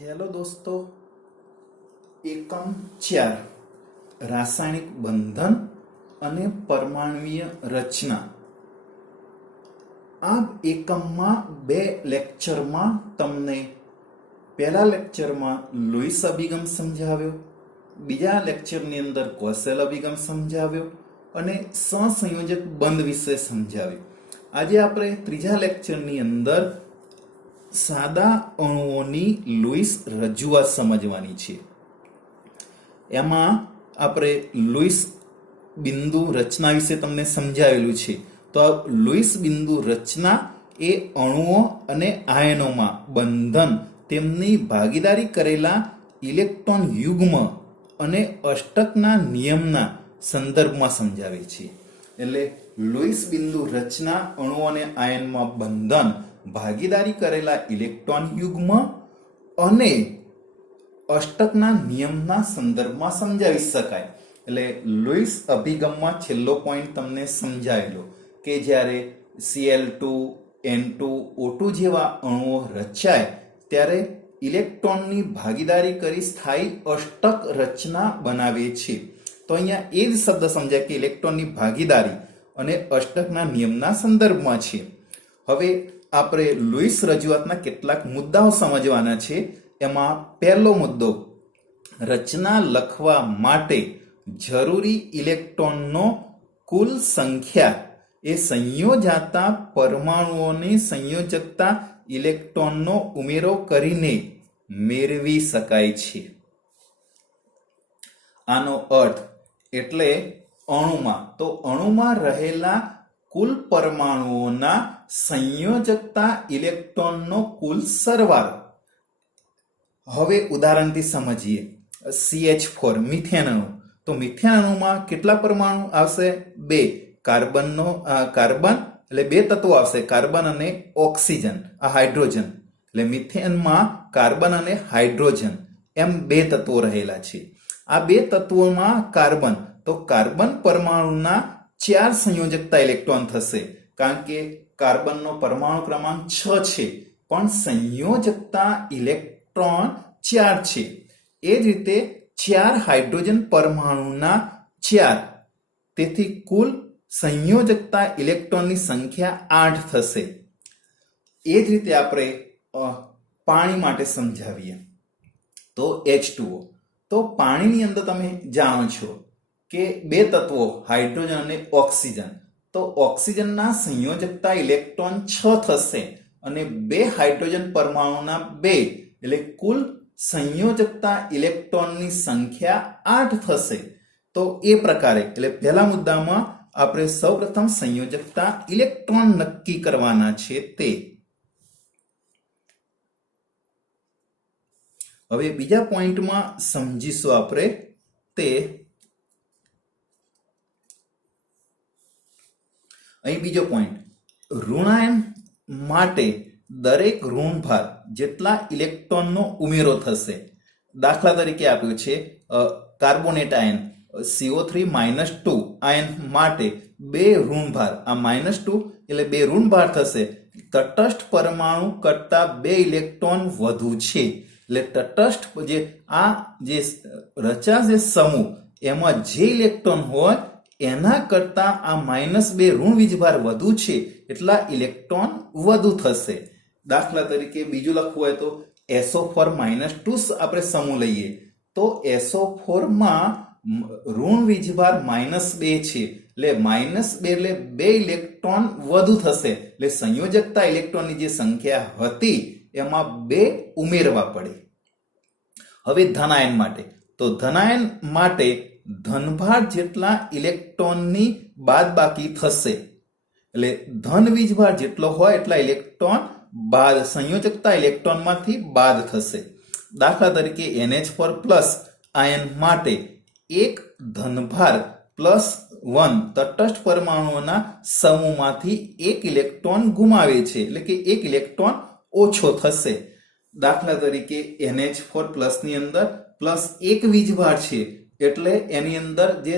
Hello दोस्तों, एकम 4 रासायणिक बंधन અને પરમાણ્વીય રચના આ એકમમાં બે લેક્ચરમાં તમને પહેલા લેક્ચરમાં લુઈસ અભિગમ સમજાવ્યો, બીજા લેક્ચરની અંદર કોસેલ અભિગમ સમજાવ્યો અને સહસંયોજક બંધ વિશે સમજાવ્યું. આજે આપણે ત્રીજા લેક્ચરની અંદર સાદા અણુઓની લુઈસ રજૂઆત સમજવાની છે. એમાં આપણે લુઈસ બિંદુ રચના વિશે તમને સમજાવેલું છે. તો આ લુઈસ બિંદુ રચના એ અણુઓ અને આયનોમાં બંધન, તેમની ભાગીદારી કરેલા ઇલેક્ટ્રોન યુગ્મ અને અષ્ટકના નિયમના સંદર્ભમાં સમજાવે છે. એટલે લુઈસ બિંદુ રચના અણુઓ અને આયનમાં બંધન, ભાગીદારી કરેલા ઇલેક્ટ્રોન યુગ્મ અને અષ્ટકના નિયમના સંદર્ભમાં સમજાવી શકાય. એટલે લુઈસ અભિગમમાં છેલ્લો પોઈન્ટ તમને સમજાવેલો કે જ્યારે Cl2, N2, O2 જેવા અણુઓ રચાય ત્યારે ઇલેક્ટ્રોનની ભાગીદારી કરી સ્થાયી અષ્ટક રચના બનાવે છે. તો અહીંયા એ જ શબ્દ સમજાય કે ઇલેક્ટ્રોનની ભાગીદારી અને અષ્ટકના નિયમના સંદર્ભમાં છે. હવે આપણે લુઈસ રજૂઆતના કેટલાક મુદ્દાઓ સમજવાના છે. એમાં પહેલો મુદ્દો, રચના લખવા માટે જરૂરી ઇલેક્ટ્રોનનો કુલ સંખ્યા એ સંયોજાતા પરમાણુઓની સંયોજકતા ઇલેક્ટ્રોનનો ઉમેરો કરીને મેળવી શકાય છે. આનો અર્થ એટલે અણુમાં, તો અણુમાં રહેલા કુલ પરમાણુઓના સંયોજકતા ઇલેક્ટ્રોનનો કુલ સરવાળો. હવે ઉદાહરણથી સમજીએ. CH4 મિથેન અણુ, તો મિથેન અણુમાં કેટલા પરમાણુ આવશે? 2. કાર્બન એટલે 2 તત્વો આવશે, કાર્બન અને ઓક્સિજન, આ હાઇડ્રોજન. એટલે મિથેનમાં કાર્બન અને હાઇડ્રોજન એમ 2 તત્વો રહેલા છે. આ 2 તત્વોમાં કાર્બન, તો કાર્બન પરમાણુના 4 સંયોજકતા ઇલેક્ટ્રોન થશે, કારણ કે કાર્બનનો પરમાણુ ક્રમાંક 6 છે, પણ સંયોજકતા ઇલેક્ટ્રોન 4 છે. એ જ રીતે 4 હાઇડ્રોજન પરમાણુના 4, તેથી કુલ સંયોજકતા ઇલેક્ટ્રોનની સંખ્યા 8 થશે. એ જ રીતે આપણે પાણી માટે સમજાવીએ તો H2O. તો પાણીની અંદર તમે જાણો છો કે 2 તત્વો હાઇડ્રોજન અને ઓક્સિજન, તો ઓક્સિજનના સંયોજકતા ઇલેક્ટ્રોન 6 થશે અને 2 હાઇડ્રોજન પરમાણુના 2, એટલે કુલ સંયોજકતા ઇલેક્ટ્રોનની સંખ્યા 8 થશે. તો એ પ્રકારે, એટલે પહેલા મુદ્દામાં આપણે સૌપ્રથમ સંયોજકતા ઇલેક્ટ્રોન નક્કી કરવાના છે તે. હવે બીજા પોઈન્ટમાં સમજીશું આપણે તે. અહીં બીજો પોઈન્ટ, ઋણાયન માટે દરેક ઋણભાર જેટલા ઇલેક્ટ્રોનનો ઉમેરો થશે. દાખલા તરીકે આપ્યું છે કાર્બોનેટ આયન CO3-2 આયન માટે 2 ઋણભાર, આ -2 એટલે 2 ઋણભાર થશે. તટસ્થ પરમાણુ કરતા 2 ઇલેક્ટ્રોન વધુ છે. એટલે તટસ્થ જે રચાશે સમૂહ, એમાં જે ઇલેક્ટ્રોન હોય એના કરતા આ -2 ઋણ વીજભાર વધુ છે, એટલા ઇલેક્ટ્રોન વધુ થશે. દાખલા તરીકે બીજું લખવું હોય તો SO4-2 આપણે સમૂહ લઈએ તો SO4 માં ઋણ વીજભાર -2 છે, એટલે -2 એટલે 2 ઇલેક્ટ્રોન વધુ થશે. એટલે સંયોજકતા ઇલેક્ટ્રોનની જે સંખ્યા હતી એમાં 2 ઉમેરવા પડે. હવે ધનાયન માટે, તો ધનાયન માટે ધનભાર જેટલા ઇલેક્ટ્રોનની બાદબાકી થશે. એટલે ધન વીજભાર જેટલો હોય એટલા ઇલેક્ટ્રોન બાદ સંયોજકતા ઇલેક્ટ્રોનમાંથી બાદ થશે. દાખલા તરીકે NH4+ આયન માટે એક ધનભાર +1 તટસ્થ પરમાણુઓના સમૂહમાંથી એક ઇલેક્ટ્રોન ગુમાવે છે, એટલે કે એક ઇલેક્ટ્રોન ઓછો થશે. દાખલા તરીકે NH4+ ની અંદર +1 વીજભાર છે, એટલે એની અંદર જે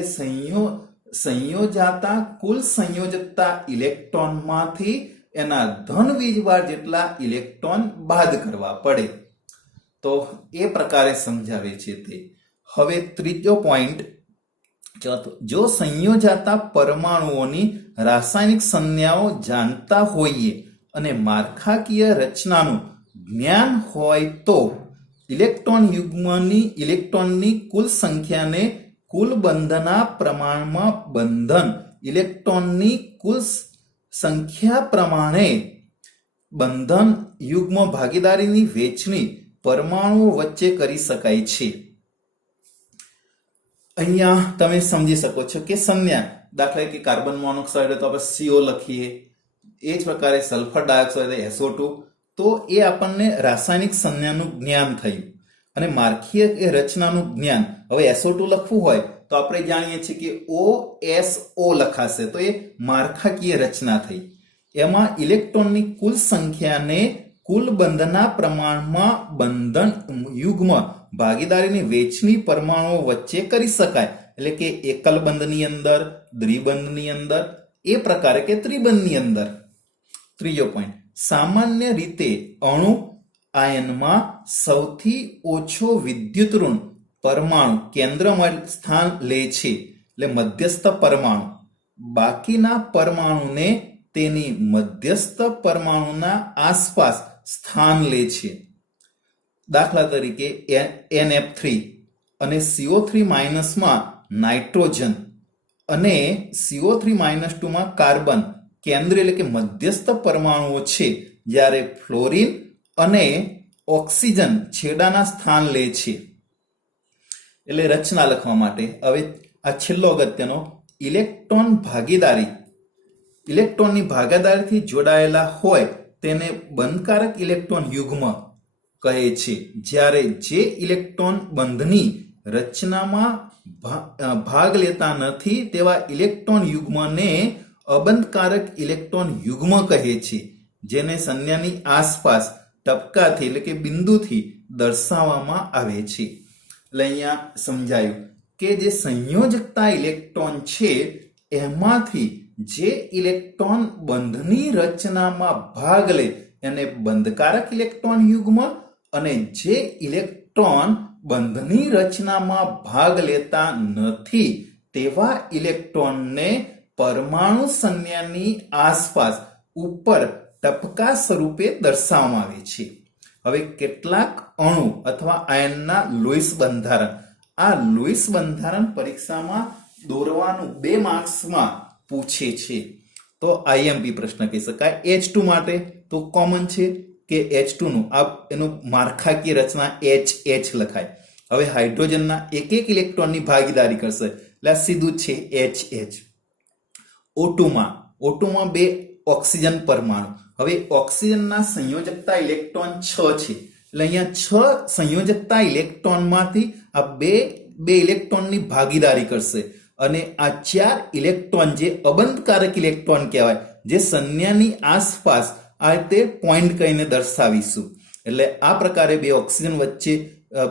સંયોજાતા કુલ સંયોજકતા ઇલેક્ટ્રોનમાંથી એના ધન વીજભાર જેટલા ઇલેક્ટ્રોન બાદ કરવા પડે. તો એ પ્રકારે સમજાવે છે તે. હવે ત્રીજો પોઈન્ટ, જો સંયોજાતા પરમાણુઓની રાસાયણિક સંજ્ઞાઓ જાણતા હોઈએ અને માળખાકીય રચનાનું જ્ઞાન હોય તો ઇલેક્ટ્રોનની કુલ સંખ્યાને કુલ બંધના પ્રમાણમાં બંધન ઇલેક્ટ્રોનની કુલ સંખ્યા પ્રમાણે બંધન યુગ્મ ભાગીદારીની વહેંચણી પરમાણુઓ વચ્ચે કરી શકાય છે. અહીંયા તમે સમજી શકો છો કે સંજ્ઞા, દાખલા કે કાર્બન મોનોક્સાઇડ તો આપણે CO લખીએ, એ જ પ્રકારે સલ્ફર ડાયોક્સાઇડ SO2, તો એ આપણને રાસાયણિક સંજ્ઞાનું જ્ઞાન થયું. અને માળખીય રચનાનું જ્ઞાન, હવે SO2 લખવું હોય તો આપણે જાણીએ છીએ કે OSO લખાશે, તો એ માળખાકીય રચના થઈ. એમાં ઇલેક્ટ્રોનની કુલ સંખ્યાને કુલ બંધના પ્રમાણમાં બંધન યુગ્મ ભાગીદારીની વહેંચણી પરમાણુઓ વચ્ચે કરી શકાય. એટલે કે એકલ બંધની અંદર, દ્વિબંધની અંદર, એ પ્રકારે કે ત્રિબંધની અંદર. ત્રીજો પોઈન્ટ, સામાન્ય રીતે અણુ આયનમાં સૌથી ઓછો વિદ્યુત ઋણ પરમાણુ કેન્દ્રમાં સ્થાન લે છે, એટલે મધ્યસ્થ પરમાણુ. બાકીના પરમાણુને તેની મધ્યસ્થ પરમાણુના આસપાસ સ્થાન લે છે. દાખલા તરીકે NF3 અને CO3 માં નાઇટ્રોજન અને CO3 માં કાર્બન કેન્દ્રીય એટલે કે મધ્યસ્થ પરમાણુઓ છે, જ્યારે ફ્લોરિન અને ઓક્સિજન છેડાના સ્થાન લે છે. એટલે રચના લખવા માટે હવે આ છેલ્લો અગત્યનો, ઇલેક્ટ્રોનની ભાગીદારીથી જોડાયેલા હોય તેને બંધકારક ઇલેક્ટ્રોન યુગ્મ કહે છે, જ્યારે જે ઇલેક્ટ્રોન બંધની રચનામાં ભાગ લેતા નથી તેવા ઇલેક્ટ્રોન યુગ્મને અબંધકારક ઇલેક્ટ્રોન યુગ્મ કહે છે, જેને સંજ્ઞાની આસપાસ ટપકાથી એટલે કે બિંદુથી દર્શાવવામાં આવે છે. એટલે અહીંયા સમજાયું કે જે સંયોજકતા ઇલેક્ટ્રોન છે એમાંથી જે ઇલેક્ટ્રોન બંધની રચનામાં ભાગ લે એને બંધકારક ઇલેક્ટ્રોન યુગ્મ, અને જે ઇલેક્ટ્રોન બંધની રચનામાં ભાગ લેતા નથી તેવા ઇલેક્ટ્રોનને પરમાણુ સંજ્ઞાની આસપાસ ઉપર ટપકા સ્વરૂપે દર્શાવવામાં આવે છે. હવે કેટલાક અણુ અથવા આયનના લુઈસ બંધારણ, આ લુઈસ બંધારણ પરીક્ષામાં દોરવાનું 2 માર્ક્સમાં પૂછે છે, તો IMP પ્રશ્ન કહી શકાય. H2 માટે તો કોમન છે કે H2 નું એનું માળખાકીય રચના HH લખાય. હવે હાઇડ્રોજનના એક ઇલેક્ટ્રોનની ભાગીદારી કરશે એટલે સીધું છે HH. O2 માં 2 ઓક્સિજન પરમાણુ. હવે ઓક્સિજનના સંયોજકતા ઇલેક્ટ્રોન 6 છે, એટલે અહીંયા 6 સંયોજકતા ઇલેક્ટ્રોનમાંથી આ બે ઇલેક્ટ્રોનની ભાગીદારી કરશે, અને આ 4 ઇલેક્ટ્રોન જે અબંધકારક ઇલેક્ટ્રોન કહેવાય, જે સંજ્ઞાની આસપાસ આ રીતે પોઈન્ટ કરીને દર્શાવીશું. એટલે આ પ્રકારે 2 ઓક્સિજન વચ્ચે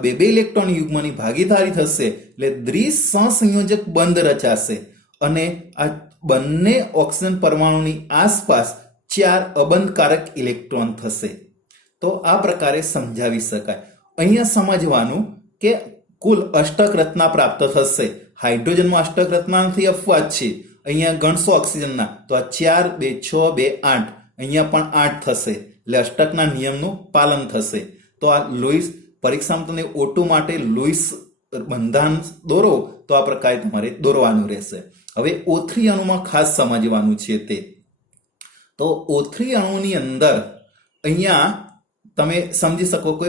2 ઇલેક્ટ્રોન યુગ્મની ભાગીદારી થશે, એટલે દ્વિસહસંયોજક બંધ રચાશે, અને આ બંને ઓક્સિજન પરમાણુની આસપાસ 4 અબંધકારક ઇલેક્ટ્રોન થશે. તો આ પ્રકારે સમજાવી શકાય. અહીંયા સમજવાનું કે કુલ અષ્ટક રચના પ્રાપ્ત થશે. હાઇડ્રોજનમાં અષ્ટક રચના નથી, અપવાદ છે. અહીંયા ગણશો ઓક્સિજનના તો આ 4, 2, 6, 2, 8, અહીંયા પણ 8 થશે, એટલે અષ્ટકના નિયમનું પાલન થશે. તો આ લુઈસ પરીક્ષામાં તમને O2 માટે લુઈસ બંધારણ દોરો તો આ પ્રકારે તમારે દોરવાનું રહેશે. હવે O3 અણુમાં ખાસ સમજવાનું છે તે, તો O3 અણુની અંદર અહીંયા તમે સમજી શકો કે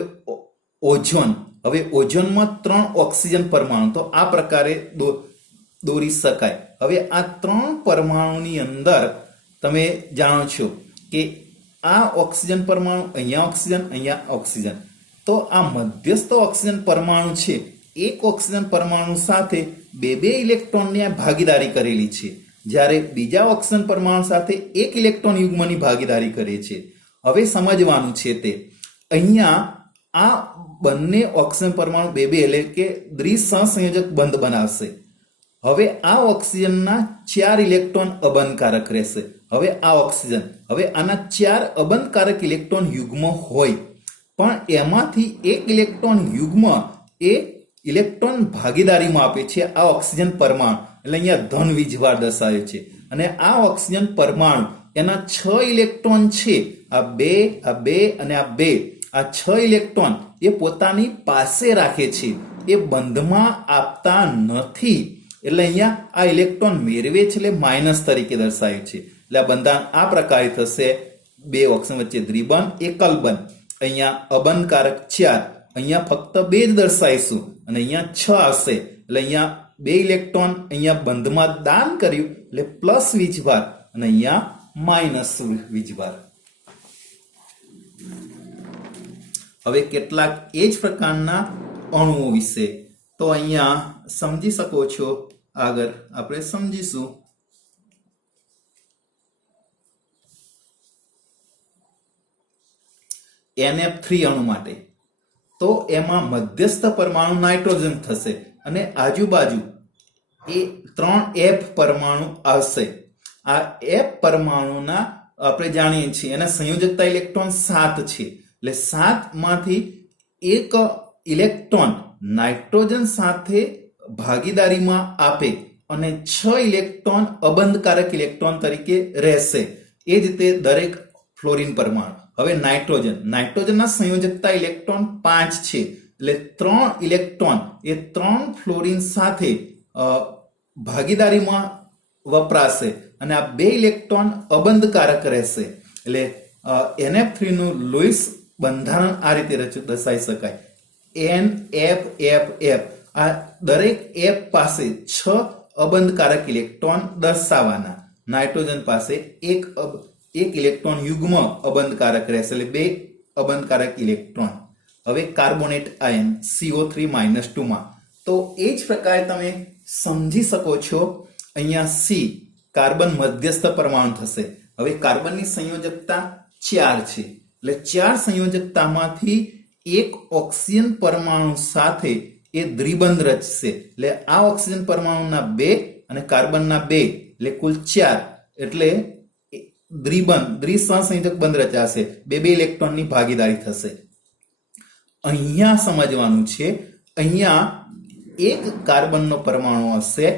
ઓઝોન, હવે ઓઝોનમાં 3 ઓક્સિજન પરમાણુ, તો આ પ્રકારે દોરી શકાય. હવે આ 3 પરમાણુની અંદર તમે જાણો છો કે આ ઓક્સિજન પરમાણુ, અહીંયા ઓક્સિજન, તો આ મધ્યસ્થ ઓક્સિજન પરમાણુ છે, એક ઓક્સિજન પરમાણુ સાથે 2 ઇલેક્ટ્રોનની ભાગીદારી કરેલી છે, જ્યારે બીજા ઓક્સિજન પરમાણુ સાથે 1 ઇલેક્ટ્રોન યુગ્મની ભાગીદારી કરે છે. હવે સમજવાનું છે તે અહીંયા આ બંને ઓક્સિજન પરમાણુ 2 એટલે કે દ્વિસહસંયોજક બંધ બનાવશે. હવે આ ઓક્સિજનના 4 ઇલેક્ટ્રોન અબંધકારક રહેશે. હવે આ ઓક્સિજન, હવે આના 4 અબંધકારક ઇલેક્ટ્રોન યુગ્મ હોય, પણ એમાંથી એક ઇલેક્ટ્રોન યુગ્મ એ ઇલેક્ટ્રોન ભાગીદારીમાં આપે છે આ ઓક્સિજન પરમાણુ. એટલે અહીંયા ધન વીજભાર દર્શાવે છે. અને આ ઓક્સિજન પરમાણુ એના 6 ઇલેક્ટ્રોન છે, આ 2, આ 2 અને આ 2, આ 6 ઇલેક્ટ્રોન એ પોતાની પાસે રાખે છે, એ બંધમાં આપતા નથી. એટલે અહીંયા આ ઇલેક્ટ્રોન મેળવે છે એટલે માઇનસ તરીકે દર્શાવે છે. એટલે આ બંધારણ આ પ્રકારે થશે. 2 ઓક્સિજન વચ્ચે દ્વિબંધ, એકલ બંધ. અહીંયા અબંધકારક 4, અહીંયા ફક્ત 2 જ દર્શાવીશું અને અહીંયા 6 આવશે. એટલે અહીંયા 2 ઇલેક્ટ્રોન અહીંયા બંધમાં દાન કર્યું એટલે પ્લસ વીજભાર અને અહીંયા માઇનસ વીજભાર. હવે કેટલાક એ જ પ્રકારના અણુઓ વિશે તો અહીંયા સમજી શકો છો. આગળ આપણે સમજીશું. NF3 અણુ માટે તો એમાં મધ્યસ્થ પરમાણુ નાઇટ્રોજન થશે અને આજુબાજુ એ 3 F પરમાણુ આવશે. આ F પરમાણુના આપણે જાણીએ છીએ એના સંયોજકતા ઇલેક્ટ્રોન 7 છે. એટલે 7 માંથી એક ઇલેક્ટ્રોન નાઇટ્રોજન સાથે ભાગીદારીમાં આપે અને 6 ઇલેક્ટ્રોન અબંધકારક ઇલેક્ટ્રોન તરીકે રહેશે. એ જ રીતે દરેક ફ્લોરિન પરમાણુ. હવે નાઇટ્રોજનના સંયોજકતા ઇલેક્ટ્રોન 5 છે. એટલે 3 ઇલેક્ટ્રોન એ 3 ફ્લોરિન સાથે ભાગીદારીમાં વપરાશે અને આ 2 ઇલેક્ટ્રોન અબંધકારક રહેશે. એટલે NF3 નું લુઈસ બંધારણ આ રીતે દર્શાવી શકાય. NFFF. આ દરેક F પાસે 6 અબંધકારક ઇલેક્ટ્રોન દર્શાવવાના. નાઇટ્રોજન પાસે એક ઇલેક્ટ્રોન યુગ્મ અબંધકારક રહેશે એટલે 2 અબંધકારક ઇલેક્ટ્રોન. હવે કાર્બોનેટ આયન CO3 - 2 માં તો એ જ પ્રકારે તમે સમજી શકો છો. અહીંયા C કાર્બન મધ્યસ્થ પરમાણુ થશે. હવે કાર્બનની સંયોજકતા 4 છે. એટલે 4 સંયોજકતામાંથી એક ઓક્સિજન પરમાણુ સાથે એ દ્વિબંધ રચશે. એટલે આ ઓક્સિજન પરમાણુના 2 અને કાર્બનના 2 એટલે કુલ 4. એટલે દ્વિસહસંયોજક બંધ રચાશે. 2 ઇલેક્ટ્રોનની ભાગીદારી થશે. અહીંયા સમજવાનું છે, અહીંયા એક કાર્બનનો પરમાણુ હશે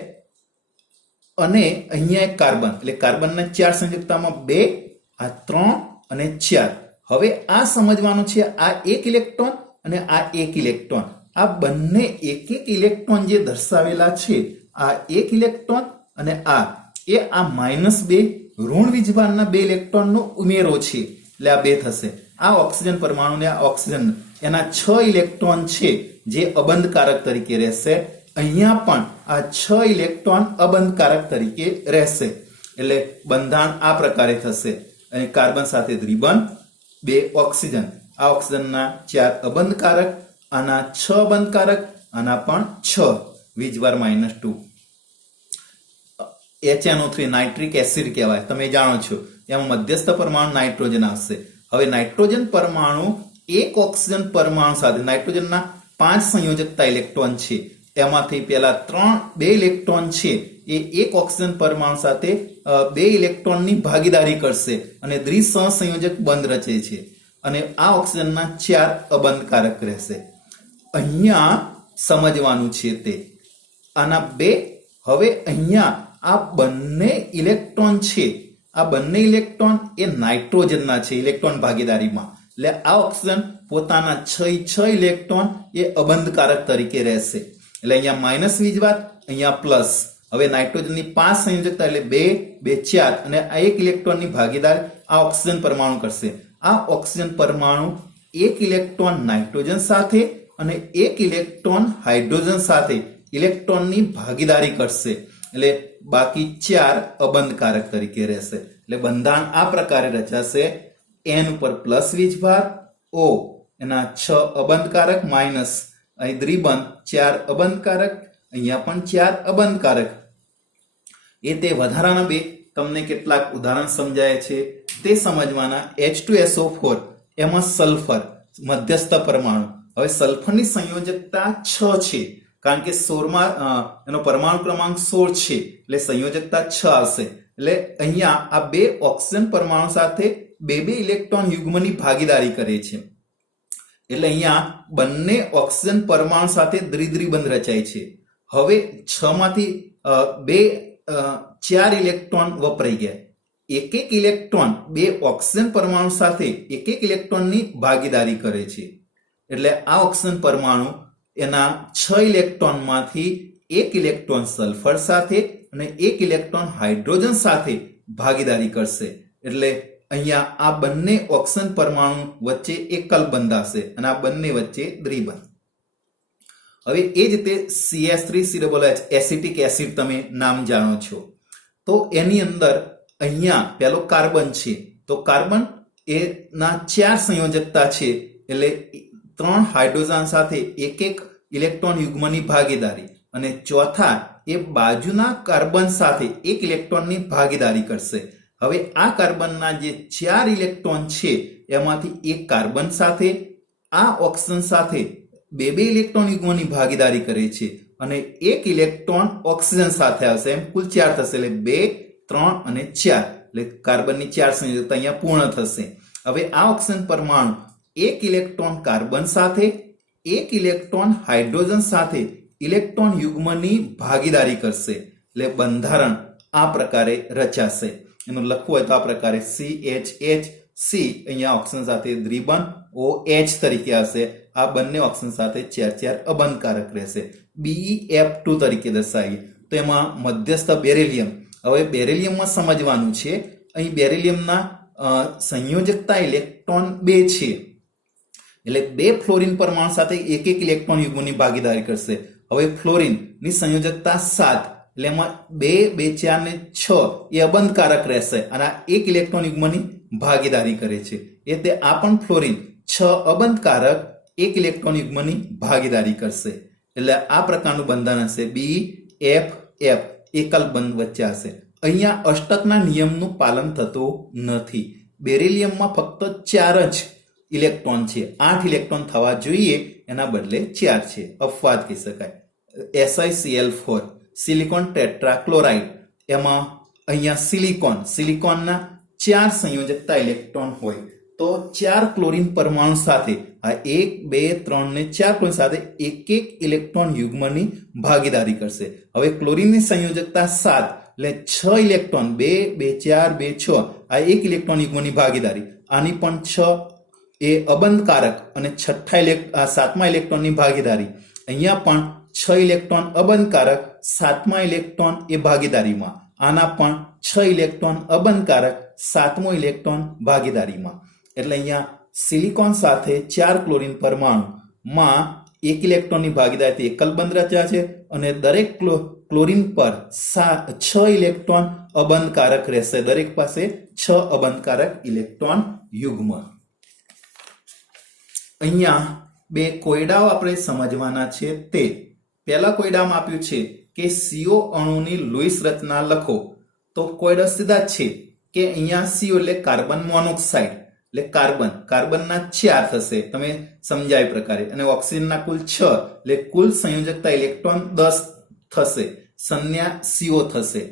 અને અહીંયા એક કાર્બન. એટલે કાર્બનના 4 સંયોજકતામાં 2, આ 3 અને 4. હવે આ સમજવાનું છે, આ એક ઇલેક્ટ્રોન અને આ એક ઇલેક્ટ્રોન, આ બંને એક ઇલેક્ટ્રોન જે દર્શાવેલા છે, આ એક ઇલેક્ટ્રોન અને આ -2 ઋણ વીજભારના 2 ઇલેક્ટ્રોનનો ઉમેરો છે. એટલે આ 2 થશે. આ ઓક્સિજન પરમાણુ ને આ ઓક્સિજન એના 6 ઇલેક્ટ્રોન છે જે અબંધકારક તરીકે રહેશે. અહીંયા પણ આ 6 ઇલેક્ટ્રોન અબંધકારક તરીકે રહેશે. એટલે બંધારણ આ પ્રકારે થશે. અને કાર્બન સાથે દ્વિબંધ, 2 ઓક્સિજન. આ ઓક્સિજનના 4 અબંધકારક, આના 6 અબંધકારક, આના પણ 6 વીજભાર -2. HNO3 નાઇટ્રિક એસિડ કહેવાય, તમે જાણો છો. એમાં મધ્યસ્થ પરમાણુ નાઇટ્રોજન આવશે. હવે નાઇટ્રોજન પરમાણુ એક ઓક્સિજન પરમાણુ સાથે, નાઇટ્રોજનના 5 સંયોજકતા ઇલેક્ટ્રોન છે, એમાંથી પહેલા 2 ઇલેક્ટ્રોન છે એ એક ઓક્સિજન પરમાણુ સાથે 2 ઇલેક્ટ્રોનની ભાગીદારી કરશે અને દ્વિસહસંયોજક બંધ રચે છે અને આ ઓક્સિજનના 4 અબંધકારક રહેશે. અહીંયા સમજવાનું છે તે આના 2. હવે અહીંયા આ બંને ઇલેક્ટ્રોન છે, આ બંને ઇલેક્ટ્રોન એ નાઇટ્રોજનના છે ઇલેક્ટ્રોન ભાગીદારીમાં. એટલે આ ઓક્સિજન પોતાના 6 ઇલેક્ટ્રોન એ અબંધકારક તરીકે રહેશે. એટલે અહીંયા માઇનસ વીજભાર, અહીંયા પ્લસ. હવે નાઇટ્રોજનની 5 સંયોજકતા એટલે 2, 2, 4 અને આ એક ઇલેક્ટ્રોનની ભાગીદાર આ ઓક્સિજન પરમાણુ કરશે. આ ઓક્સિજન પરમાણુ એક ઇલેક્ટ્રોન નાઇટ્રોજન સાથે અને એક ઇલેક્ટ્રોન હાઇડ્રોજન સાથે ઇલેક્ટ્રોનની ભાગીદારી કરશે. એટલે બાકી 4 અબંધકારક તરીકે રહેશે. એટલે બંધારણ આ પ્રકારે રચાશે. N ઉપર પ્લસ વીજભાર, O એના 6 અબંધકારક માઇનસ અહીં દ્વિબંધ 4 અબંધકારક, અહીંયા પણ 4 અબંધકારક. એ તે વધારાના 2 તમને કેટલાક ઉદાહરણ સમજાય છે તે સમજવાના. H2SO4 એમાં સલ્ફર મધ્યસ્થ પરમાણુ. હવે સલ્ફરની સંયોજકતા 6 છે કારણ કે 16માં એનો પરમાણુ ક્રમાંક 16 છે એટલે સંયોજકતા 6 આવશે. એટલે અહીંયા આ 2 ઓક્સિજન પરમાણુ સાથે 2 ઇલેક્ટ્રોન યુગ્મની ભાગીદારી કરે છે. એટલે અહીંયા બંને ઓક્સિજન પરમાણુ સાથે દ્વિધ્રુવબંધ રચાય છે. હવે 6 માંથી 4 ઇલેક્ટ્રોન વપરાઈ ગયા. એક ઇલેક્ટ્રોન 2 ઓક્સિજન પરમાણુ સાથે એક ઇલેક્ટ્રોનની ભાગીદારી કરે છે. એટલે આ ઓક્સિજન પરમાણુ એના 6 ઇલેક્ટ્રોનમાંથી 1 ઇલેક્ટ્રોન સલ્ફર સાથે અને 1 ઇલેક્ટ્રોન હાઇડ્રોજન સાથે ભાગીદારી કરશે. એટલે અહીંયા આ બંને ઓક્સિજન પરમાણુ વચ્ચે એકલ બંધાશે અને આ બંને વચ્ચે દ્વિબંધ. હવે એ જ રીતે CH3COOH એસિટિક એસિડ તમે નામ જાણો છો. તો એની અંદર અહીંયા પેલો કાર્બન છે. તો કાર્બન એના 4 સંયોજકતા છે. એટલે 3 હાઇડ્રોજન સાથે એક ઇલેક્ટ્રોન યુગ્મની ભાગીદારી અને ચોથા એ બાજુના કાર્બન સાથે 1 ઇલેક્ટ્રોનની ભાગીદારી કરશે. હવે આ કાર્બનના જે 4 ઇલેક્ટ્રોન છે એમાંથી એક કાર્બન સાથે આ ઓક્સિજન સાથે 2 ઇલેક્ટ્રોન યુગ્મની ભાગીદારી કરે છે અને 1 ઇલેક્ટ્રોન ઓક્સિજન સાથે આવશે. એમ કુલ 4 થશે. એટલે 2, 3 અને 4 એટલે કાર્બનની 4 સંયોજકતા અહીંયા પૂર્ણ થશે. હવે આ ઓક્સિજન પરમાણુ 1 ઇલેક્ટ્રોન કાર્બન સાથે 1 ઇલેક્ટ્રોન હાઇડ્રોજન સાથે ઇલેક્ટ્રોન યુગ્મની ભાગીદારી કરશે. એટલે બંધારણ આ પ્રકારે રચાશે. એનું લખવું હોય તો આ પ્રકારે CHHC અહીંયા ઓક્સિજન સાથે દ્વિબંધ OH તરીકે આવશે. આ બંને ઓક્સિજન સાથે 4 અબંધકારક રહેશે. BeF2 તરીકે દર્શાવીએ તો એમાં મધ્યસ્થ બેરિલિયમ. હવે બેરિલિયમમાં સમજવાનું છે. અહીં બેરિલિયમના સંયોજકતા ઇલેક્ટ્રોન 2 છે. એટલે 2 ફ્લોરિન પરમાણુ સાથે એક ઇલેક્ટ્રોન યુગ્મની ભાગીદારી કરશે. હવે ફ્લોરિન ની સંયોજકતા 7. એટલે એમાં 2, 2, 4 ને 6 એ અબંધકારક રહેશે અને આ 1 ઇલેક્ટ્રોન યુગ્મની ભાગીદારી કરે છે. એટલે આ પણ ફ્લોરિન 6 અબંધકારક 1 ઇલેક્ટ્રોન યુગ્મની ભાગીદારી કરશે. એટલે આ પ્રકારનું બંધારણ હશે. BeF એકલ બંધ વચ્ચે હશે. અહીંયા અષ્ટકના નિયમનું પાલન થતું નથી. બેરિલિયમમાં ફક્ત 4 જ ઇલેક્ટ્રોન છે. 8 ઇલેક્ટ્રોન થવા જોઈએ એના બદલે 4 છે. અપવાદ કહી શકાય. SiCl4 સિલિકોન ટેટ્રાક્લોરાઇડ એમાં અહીંયા સિલિકોનના 4 સંયોજકતા ઇલેક્ટ્રોન હોય તો 4 ક્લોરીન પરમાણુ સાથે આ 1, 2, 3 ને 4 ક્લોરીન સાથે એક ઇલેક્ટ્રોન યુગ્મની ભાગીદારી કરશે. હવે ક્લોરીનની સંયોજકતા 7 એટલે 6 ઇલેક્ટ્રોન 2, 2, 4, 2, 6 આ 1 ઇલેક્ટ્રોન યુગ્મની ભાગીદારી. આની પણ 6 એ અબંધકારક અને 7મા ઇલેક્ટ્રોનની ભાગીદારી. અહીંયા પણ 6 ઇલેક્ટ્રોન અબંધકારક 7મા ઇલેક્ટ્રોન એ ભાગીદારીમાં. આના પણ 6 ઇલેક્ટ્રોન અબંધકારક 7મો ઇલેક્ટ્રોન ભાગીદારીમાં. એટલે અહીંયા સિલિકોન સાથે 4 ક્લોરીન પરમાણુમાં 1 ઇલેક્ટ્રોનની ભાગીદારીથી એકલ બંધ રચ્યા છે અને દરેક ક્લોરીન પર 6 ઇલેક્ટ્રોન અબંધકારક રહેશે. દરેક પાસે 6 અબંધકારક ઇલેક્ટ્રોન યુગ્મ. અહીંયા 2 કોયડાઓ આપણે સમજવાના છે. તે પહેલા કોયડામાં આપ્યું છે કે CO અણુની લુઈસ રચના લખો. તો કોયડા સીધા છે કે અહીંયા CO એટલે કાર્બન મોનોક્સાઇડ એટલે કાર્બનના 4 થશે. તમે સમજાય પ્રકારે. અને ઓક્સિજનના કુલ 6 એટલે કુલ સંયોજકતા ઇલેક્ટ્રોન 10 થશે. સંજ્ઞા CO થશે.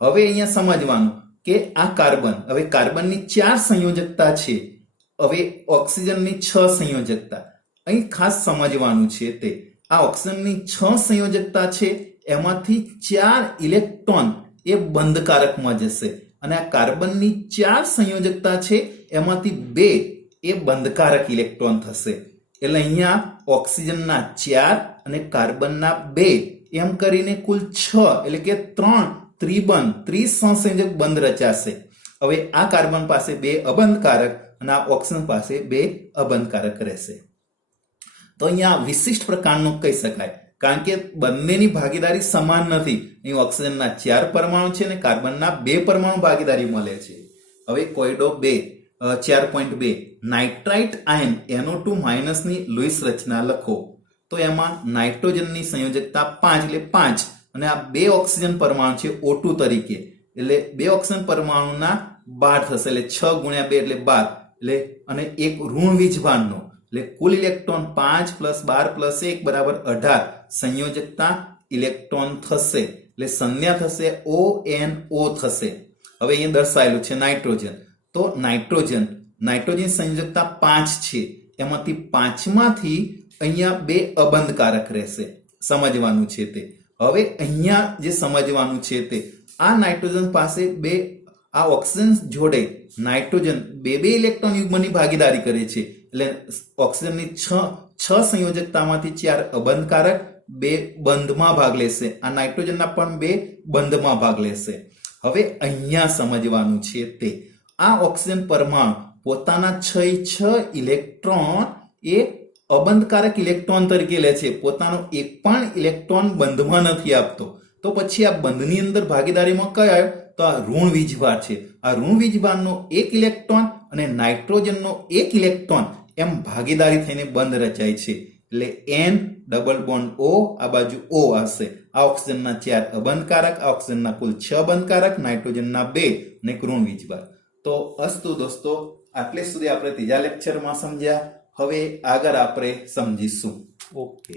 હવે અહીંયા સમજવાનું કે આ કાર્બન, હવે કાર્બનની 4 સંયોજકતા છે. હવે ઓક્સિજનની 6 સંયોજકતા. અહીં ખાસ સમજવાનું છે તે આ ઓક્સિજનની 6 સંયોજકતા છે એમાંથી 4 ઇલેક્ટ્રોન એ બંધકારકમાં જશે અને આ કાર્બનની 4 સંયોજકતા છે એમાંથી 2 એ બંધકારક ઇલેક્ટ્રોન થશે. એટલે અહીંયા ઓક્સિજનના 4 અને કાર્બનના 2 એમ કરીને કુલ 6 એટલે કે 3 ત્રિસંયોજક બંધ રચાશે. હવે આ કાર્બન પાસે 2 અબંધકારક અને આ ઓક્સિજન પાસે 2 અબંધકારક રહેશે. તો અહીંયા વિશિષ્ટ પ્રકારનું કહી શકાય કારણ કે બંનેની ભાગીદારી સમાન નથી. અહીં ઓક્સિજનના 4 પરમાણુ છે અને કાર્બનના 2 પરમાણુ ભાગીદારી મળે છે. હવે કોયડો 4.2 નાઇટ્રાઇટ આયન NO2- ની લુઈસ રચના લખો. તો એમાં નાઇટ્રોજનની સંયોજકતા 5 એટલે 5 અને આ 2 ઓક્સિજન પરમાણુ છે O2 તરીકે. એટલે 2 ઓક્સિજન પરમાણુના 12 થશે. એટલે 6 ગુણ્યા 2 એટલે 12. એટલે અને એક ઋણ વીજભારનો એટલે કુલ ઇલેક્ટ્રોન 5 + 12 + 1 બરાબર 18 સંયોજકતા ઇલેક્ટ્રોન થશે. એટલે સંજ્ઞા થશે ONO થશે. હવે અહીંયા દર્શાવેલું છે નાઇટ્રોજન. તો નાઇટ્રોજન સંયોજકતા 5 છે એમાંથી પાંચમાંથી અહીંયા બે અબંધકારક રહેશે. સમજવાનું છે તે. હવે અહીંયા જે સમજવાનું છે તે આ નાઇટ્રોજન પાસે બે આ ઓક્સિજન જોડે નાઇટ્રોજન બે ઇલેક્ટ્રોન યુગ્મની ભાગીદારી કરે છે. એટલે ઓક્સિજનની છ સંયોજકતામાંથી 4 અબંધકારક, 2 બંધમાં ભાગ લેશે. આ નાઇટ્રોજનના પણ 2 બંધમાં ભાગ લેશે. હવે અહીંયા સમજવાનું છે તે આ ઓક્સિજન પરમાણુ પોતાના 6 ઇલેક્ટ્રોન એ અબંધકારક ઇલેક્ટ્રોન તરીકે લે છે. પોતાનો એક પણ ઇલેક્ટ્રોન બંધમાં નથી આપતો. તો પછી આ બંધની અંદર ભાગીદારીમાં કયો આવ્યો? તો આ ઋણ વીજભાર છે. આ ઋણ વીજભારનો 1 ઇલેક્ટ્રોન અને નાઇટ્રોજનનો 1 ઇલેક્ટ્રોન એમ ભાગીદારી થઈને બંધ રચાય છે. એટલે N ડબલ બોન્ડ O આ બાજુ O હશે. આ ઓક્સિજનના 4 અબંધકારક, આ ઓક્સિજનના કુલ 6 અબંધકારક, નાઇટ્રોજનના 2 અને ઋણ વીજભાર. તો અસ્તુ દોસ્તો, આટલે સુધી આપણે ત્રીજા લેક્ચરમાં સમજ્યા. હવે આગળ આપણે સમજીશું. ઓકે.